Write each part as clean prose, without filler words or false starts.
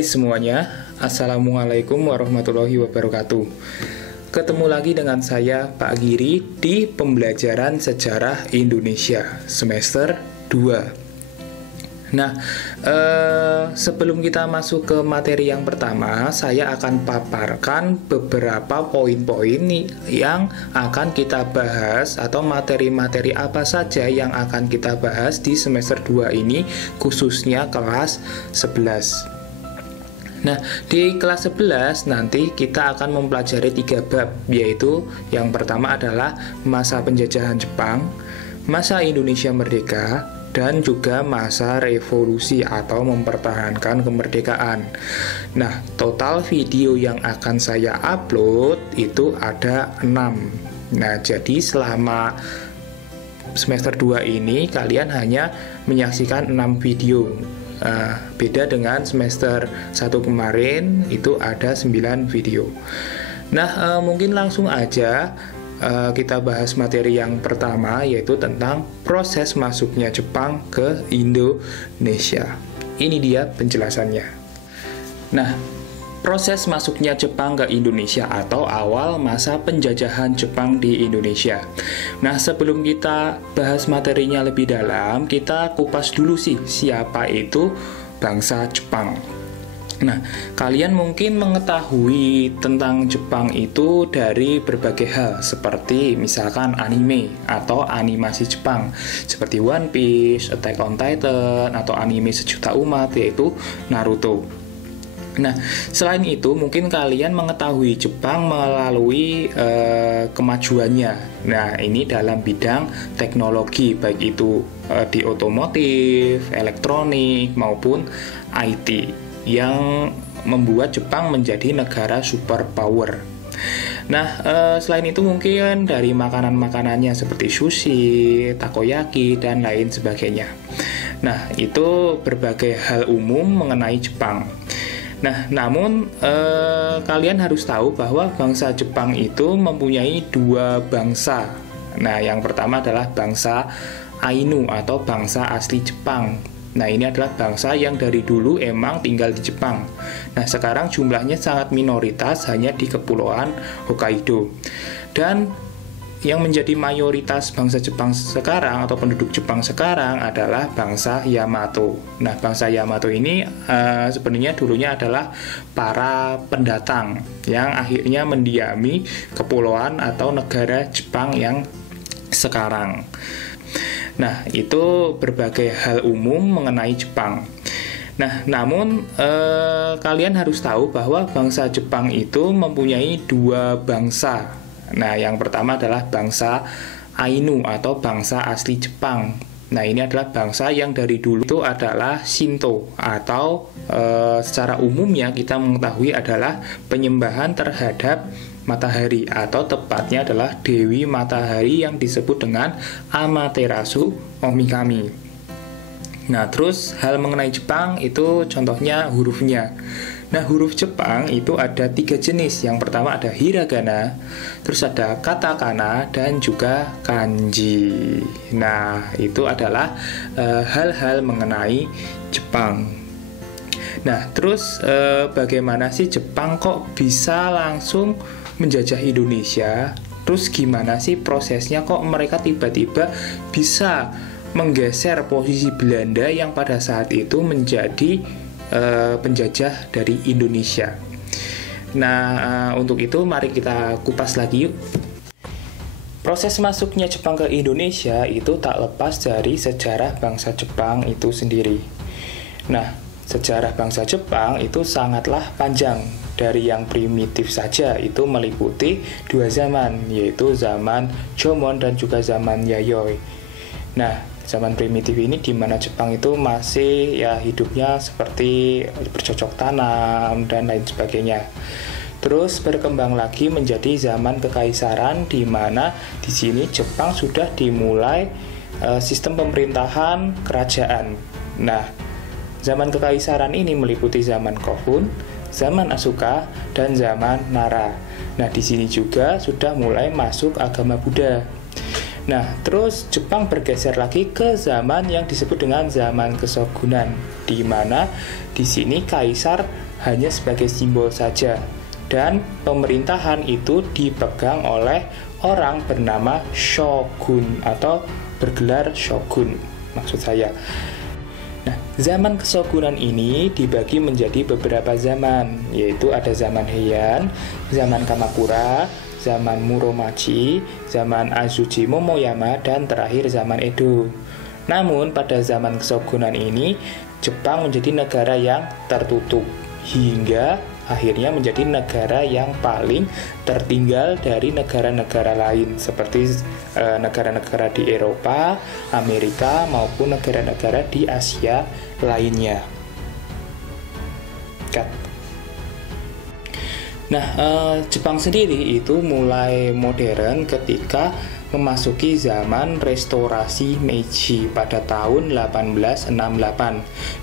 Hai semuanya, Assalamualaikum warahmatullahi wabarakatuh. Ketemu lagi dengan saya Pak Giri di pembelajaran sejarah Indonesia semester 2. Nah, sebelum kita masuk ke materi yang pertama, saya akan paparkan beberapa poin-poin yang akan kita bahas atau materi-materi apa saja yang akan kita bahas di semester 2 ini, khususnya kelas 11. Nah, di kelas 11 nanti kita akan mempelajari 3 bab, yaitu yang pertama adalah masa penjajahan Jepang, masa Indonesia merdeka, dan juga masa revolusi atau mempertahankan kemerdekaan. Nah, total video yang akan saya upload itu ada 6. Nah, jadi selama semester 2 ini kalian hanya menyaksikan 6 video. Beda dengan semester 1 kemarin itu ada 9 video. Nah, mungkin langsung aja kita bahas materi yang pertama, yaitu tentang proses masuknya Jepang ke Indonesia. Ini dia penjelasannya. Nah, proses masuknya Jepang ke Indonesia atau awal masa penjajahan Jepang di Indonesia. Nah, sebelum kita bahas materinya lebih dalam, kita kupas dulu sih siapa itu bangsa Jepang. Nah, kalian mungkin mengetahui tentang Jepang itu dari berbagai hal, seperti misalkan anime atau animasi Jepang, seperti One Piece, Attack on Titan, atau anime sejuta umat, yaitu Naruto. Nah, selain itu mungkin kalian mengetahui Jepang melalui kemajuannya. Nah, ini dalam bidang teknologi, baik itu di otomotif, elektronik, maupun IT, yang membuat Jepang menjadi negara superpower. Nah, selain itu mungkin dari makanan-makanannya seperti sushi, takoyaki, dan lain sebagainya. Nah, itu berbagai hal umum mengenai Jepang. Nah, namun kalian harus tahu bahwa bangsa Jepang itu mempunyai 2 bangsa. Nah, yang pertama adalah bangsa Ainu atau bangsa asli Jepang. Nah, ini adalah bangsa yang dari dulu emang tinggal di Jepang. Nah, sekarang jumlahnya sangat minoritas, hanya di Kepulauan Hokkaido. Dan yang menjadi mayoritas bangsa Jepang sekarang atau penduduk Jepang sekarang adalah bangsa Yamato. Nah, bangsa Yamato ini sebenarnya dulunya adalah para pendatang yang akhirnya mendiami kepulauan atau negara Jepang yang sekarang. Nah, itu berbagai hal umum mengenai Jepang. Nah, namun kalian harus tahu bahwa bangsa Jepang itu mempunyai 2 bangsa. Nah, yang pertama adalah bangsa Ainu atau bangsa asli Jepang. Nah, ini adalah bangsa yang dari dulu itu adalah Shinto atau secara umumnya kita mengetahui adalah penyembahan terhadap matahari, atau tepatnya adalah Dewi Matahari yang disebut dengan Amaterasu Omikami. Nah, terus hal mengenai Jepang itu contohnya hurufnya. Nah, huruf Jepang itu ada 3 jenis. Yang pertama ada hiragana, terus ada katakana, dan juga kanji. Nah, itu adalah hal-hal mengenai Jepang. Nah, terus bagaimana sih Jepang kok bisa langsung menjajah Indonesia? Terus gimana sih prosesnya kok mereka tiba-tiba bisa menggeser posisi Belanda yang pada saat itu menjadi penjajah dari Indonesia? Nah, untuk itu mari kita kupas lagi yuk. Proses masuknya Jepang ke Indonesia itu tak lepas dari sejarah bangsa Jepang itu sendiri. Nah, sejarah bangsa Jepang itu sangatlah panjang. Dari yang primitif saja itu meliputi 2 zaman, yaitu zaman Jomon dan juga zaman Yayoi. Nah, zaman primitif ini di mana Jepang itu masih ya hidupnya seperti bercocok tanam dan lain sebagainya. Terus berkembang lagi menjadi zaman kekaisaran, di mana di sini Jepang sudah dimulai sistem pemerintahan kerajaan. Nah, zaman kekaisaran ini meliputi zaman Kofun, zaman Asuka, dan zaman Nara. Nah, di sini juga sudah mulai masuk agama Buddha. Nah, terus Jepang bergeser lagi ke zaman yang disebut dengan zaman Kesogunan, di mana di sini kaisar hanya sebagai simbol saja. Dan pemerintahan itu dipegang oleh orang bernama shogun atau bergelar shogun maksud saya. Nah, zaman kesogunan ini dibagi menjadi beberapa zaman, yaitu ada zaman Heian, zaman Kamakura, zaman Muromachi, zaman Azuchi Momoyama, dan terakhir zaman Edo. Namun pada zaman kesogunan ini, Jepang menjadi negara yang tertutup, hingga akhirnya menjadi negara yang paling tertinggal dari negara-negara lain, seperti negara-negara di Eropa, Amerika, maupun negara-negara di Asia lainnya. Nah, Jepang sendiri itu mulai modern ketika memasuki zaman restorasi Meiji pada tahun 1868,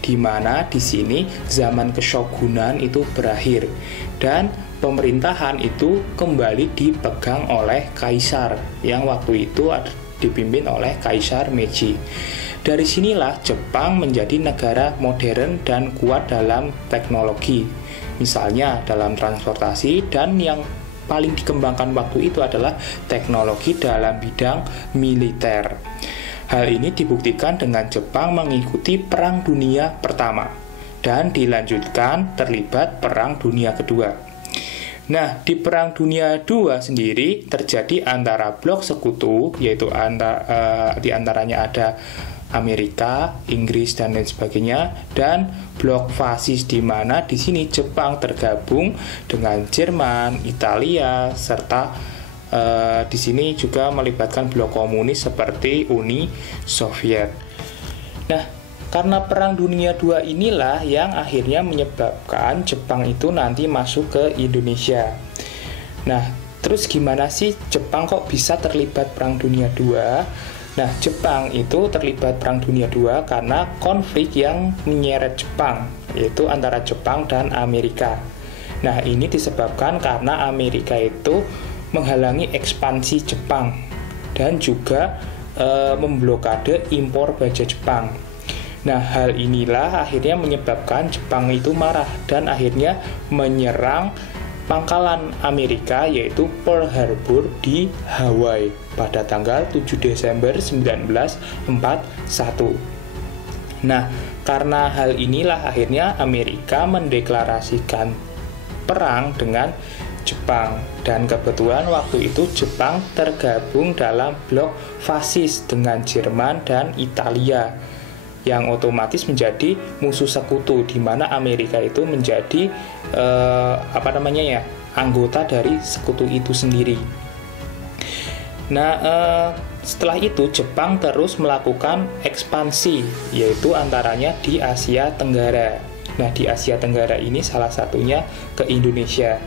di mana di sini zaman keshogunan itu berakhir dan pemerintahan itu kembali dipegang oleh kaisar yang waktu itu dipimpin oleh Kaisar Meiji. Dari sinilah Jepang menjadi negara modern dan kuat dalam teknologi, misalnya dalam transportasi, dan yang paling dikembangkan waktu itu adalah teknologi dalam bidang militer. Hal ini dibuktikan dengan Jepang mengikuti Perang Dunia Pertama dan dilanjutkan terlibat Perang Dunia Kedua. Nah, di Perang Dunia II sendiri terjadi antara blok sekutu, yaitu di antaranya ada Amerika, Inggris, dan lain sebagainya, dan blok fasis, di mana di sini Jepang tergabung dengan Jerman, Italia, serta di sini juga melibatkan blok komunis seperti Uni Soviet. Nah, karena Perang Dunia II inilah yang akhirnya menyebabkan Jepang itu nanti masuk ke Indonesia. Nah, terus gimana sih Jepang kok bisa terlibat Perang Dunia II? Nah, Jepang itu terlibat Perang Dunia II karena konflik yang menyeret Jepang, yaitu antara Jepang dan Amerika. Nah, ini disebabkan karena Amerika itu menghalangi ekspansi Jepang dan juga memblokade impor baja Jepang. Nah, hal inilah akhirnya menyebabkan Jepang itu marah dan akhirnya menyerang pangkalan Amerika, yaitu Pearl Harbor di Hawaii pada tanggal 7 Desember 1941. Nah, karena hal inilah akhirnya Amerika mendeklarasikan perang dengan Jepang, dan kebetulan waktu itu Jepang tergabung dalam blok fasis dengan Jerman dan Italia, yang otomatis menjadi musuh sekutu, di mana Amerika itu menjadi anggota dari sekutu itu sendiri. Nah, setelah itu Jepang terus melakukan ekspansi, yaitu antaranya di Asia Tenggara. Nah, di Asia Tenggara ini salah satunya ke Indonesia.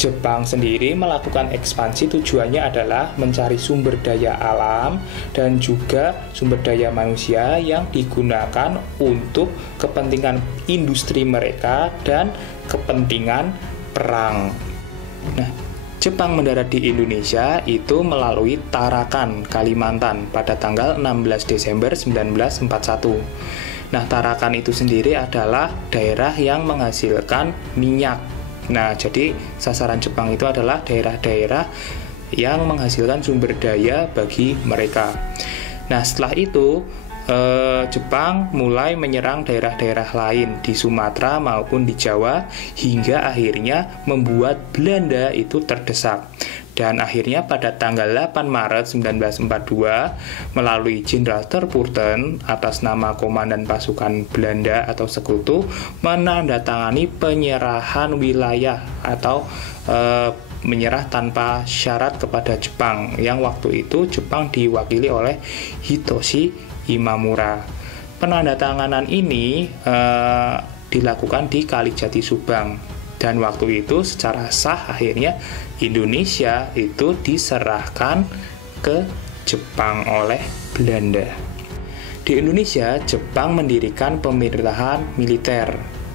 Jepang sendiri melakukan ekspansi tujuannya adalah mencari sumber daya alam dan juga sumber daya manusia yang digunakan untuk kepentingan industri mereka dan kepentingan perang. Nah, Jepang mendarat di Indonesia itu melalui Tarakan, Kalimantan pada tanggal 16 Desember 1941. Nah, Tarakan itu sendiri adalah daerah yang menghasilkan minyak. Nah, jadi sasaran Jepang itu adalah daerah-daerah yang menghasilkan sumber daya bagi mereka. Nah, setelah itu Jepang mulai menyerang daerah-daerah lain di Sumatera maupun di Jawa, hingga akhirnya membuat Belanda itu terdesak. Dan akhirnya pada tanggal 8 Maret 1942 melalui Jenderal Terpurten atas nama Komandan Pasukan Belanda atau Sekutu menandatangani penyerahan wilayah atau menyerah tanpa syarat kepada Jepang, yang waktu itu Jepang diwakili oleh Hitoshi Imamura. Penandatanganan ini dilakukan di Kalijati, Subang. Dan waktu itu secara sah akhirnya Indonesia itu diserahkan ke Jepang oleh Belanda. Di Indonesia, Jepang mendirikan pemerintahan militer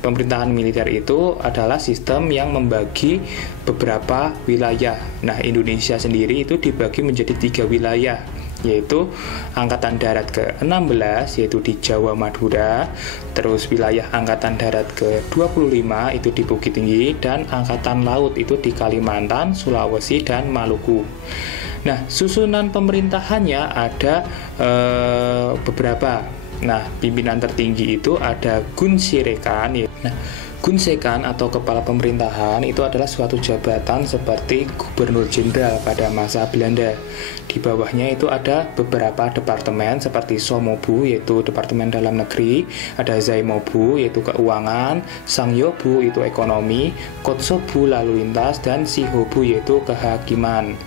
pemerintahan militer itu adalah sistem yang membagi beberapa wilayah. Nah, Indonesia sendiri itu dibagi menjadi 3 wilayah, yaitu Angkatan Darat ke-16 yaitu di Jawa Madura, terus wilayah Angkatan Darat ke-25 itu di Bukit Tinggi, dan Angkatan Laut itu di Kalimantan, Sulawesi, dan Maluku. Nah, susunan pemerintahannya ada beberapa. Nah, pimpinan tertinggi itu ada Gun Sirekan. Nah, Gun Sekan atau kepala pemerintahan itu adalah suatu jabatan seperti gubernur jenderal pada masa Belanda. Di bawahnya itu ada beberapa departemen seperti Somobu yaitu Departemen Dalam Negeri, ada Zaimobu yaitu keuangan, Sangyobu itu ekonomi, Kotsobu lalu lintas, dan Sihobu yaitu kehakiman.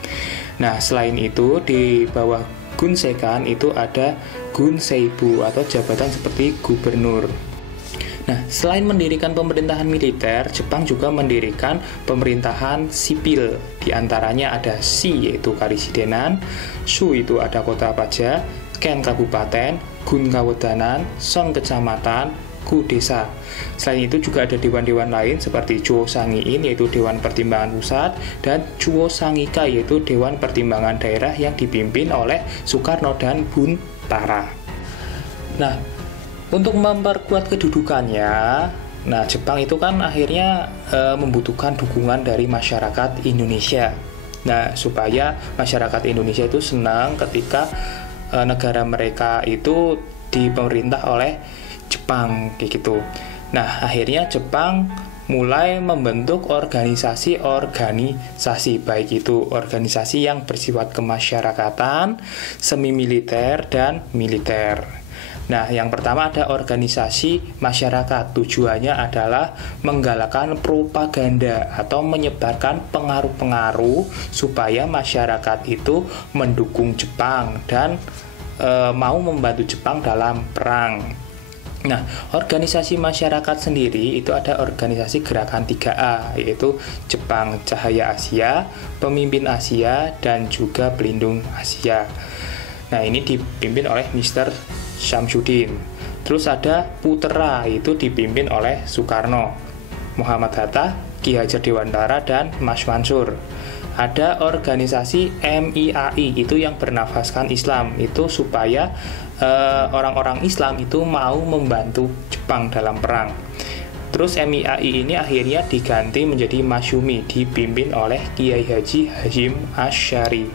Nah, selain itu di bawah Gun Sekan itu ada Gun Seibu atau jabatan seperti gubernur. Nah, selain mendirikan pemerintahan militer, Jepang juga mendirikan pemerintahan sipil. Di antaranya ada Shi yaitu karisidenan, Shu itu ada kota Paja, Ken kabupaten, Gun kawedanan, Son kecamatan, Ku desa. Selain itu juga ada dewan-dewan lain seperti Chuo Sangiin yaitu Dewan Pertimbangan Pusat, dan Chuo Sangika yaitu Dewan Pertimbangan Daerah yang dipimpin oleh Soekarno dan Bun Tara. Nah, untuk memperkuat kedudukannya, nah Jepang itu kan akhirnya membutuhkan dukungan dari masyarakat Indonesia. Nah, supaya masyarakat Indonesia itu senang ketika negara mereka itu dipemerintah oleh Jepang kayak gitu. Nah, akhirnya Jepang mulai membentuk organisasi-organisasi, baik itu organisasi yang bersifat kemasyarakatan, semi militer, dan militer. Nah, yang pertama ada organisasi masyarakat. Tujuannya adalah menggalakkan propaganda atau menyebarkan pengaruh-pengaruh supaya masyarakat itu mendukung Jepang dan mau membantu Jepang dalam perang. Nah, organisasi masyarakat sendiri itu ada organisasi Gerakan 3A, yaitu Jepang Cahaya Asia, Pemimpin Asia, dan juga Pelindung Asia. Nah, ini dipimpin oleh Mr. Syamsuddin. Terus ada Putera, itu dipimpin oleh Soekarno, Muhammad Hatta, Ki Hajar Dewantara, dan Mas Mansur. Ada organisasi MIAI, itu yang bernafaskan Islam, itu supaya orang-orang Islam itu mau membantu Jepang dalam perang. Terus MIAI ini akhirnya diganti menjadi Masyumi, dipimpin oleh Kiai Haji Hashim Asy'ari.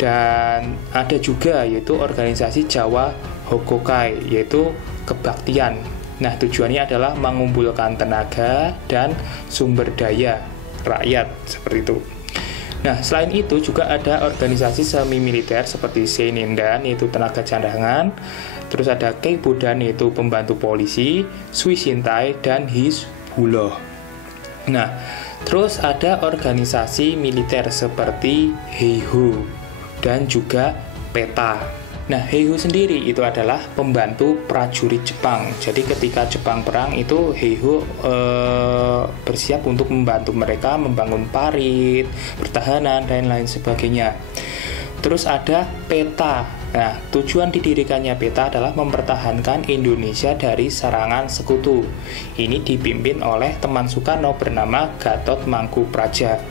Dan ada juga yaitu organisasi Jawa Hokokai, yaitu kebaktian. Nah, tujuannya adalah mengumpulkan tenaga dan sumber daya rakyat, seperti itu. Nah, selain itu juga ada organisasi semi-militer seperti Seinindan, yaitu tenaga cadangan. Terus ada Keibudan, yaitu pembantu polisi, Suishintai, dan Hizbullah. Nah, terus ada organisasi militer seperti Heiho dan juga PETA. Nah, Heiho sendiri itu adalah pembantu prajurit Jepang. Jadi ketika Jepang perang itu Heiho bersiap untuk membantu mereka membangun parit, pertahanan, dan lain sebagainya. Terus ada PETA. Nah, tujuan didirikannya PETA adalah mempertahankan Indonesia dari serangan sekutu. Ini dipimpin oleh teman Soekarno bernama Gatot Mangkupraja.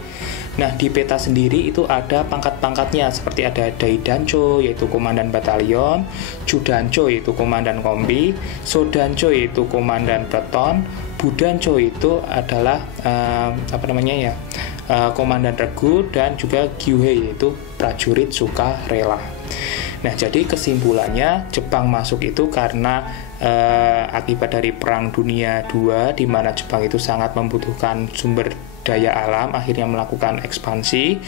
Nah, di PETA sendiri itu ada pangkat-pangkatnya, seperti ada Daidancho yaitu komandan batalion, Judancho yaitu komandan kombi, Sodancho yaitu komandan peleton, Budancho itu adalah komandan regu, dan juga Gyuhei yaitu prajurit sukarela. Nah, jadi kesimpulannya Jepang masuk itu karena akibat dari Perang Dunia II, di mana Jepang itu sangat membutuhkan sumber daya alam, akhirnya melakukan ekspansi.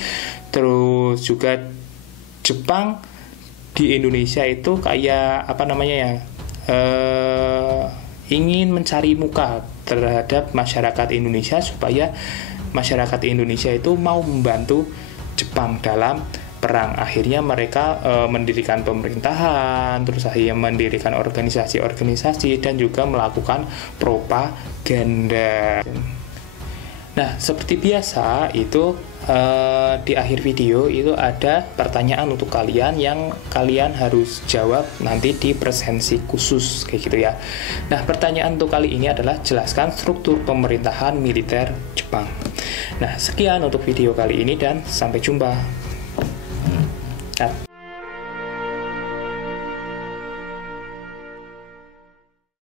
Terus juga Jepang di Indonesia itu kayak ingin mencari muka terhadap masyarakat Indonesia supaya masyarakat Indonesia itu mau membantu Jepang dalam perang. Akhirnya mereka mendirikan pemerintahan, terus akhirnya mendirikan organisasi-organisasi, dan juga melakukan propaganda. Nah, seperti biasa itu di akhir video itu ada pertanyaan untuk kalian yang kalian harus jawab nanti di presensi khusus kayak gitu ya. Nah, pertanyaan untuk kali ini adalah jelaskan struktur pemerintahan militer Jepang. Nah, sekian untuk video kali ini dan sampai jumpa. Cut.